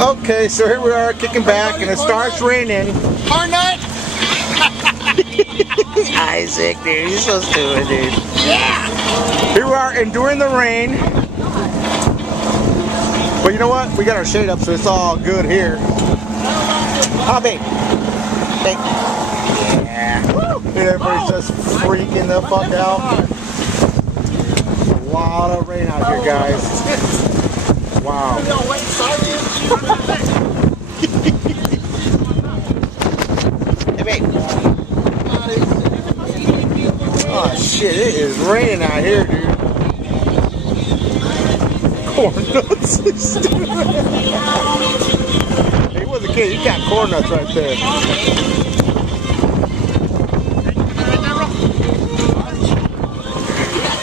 Okay, so here we are kicking back and it starts raining. Hard nut! Isaac, dude, you're so stupid, dude. Yeah! Here we are enduring the rain. But you know what? We got our shade up, so it's all good here. How big? Big. Yeah. Everybody's just freaking the fuck out. A lot of rain out here, guys. Wow. Hey, babe. Oh shit, it is raining out here, dude. Corn nuts. He was a kid, he got corn nuts right there.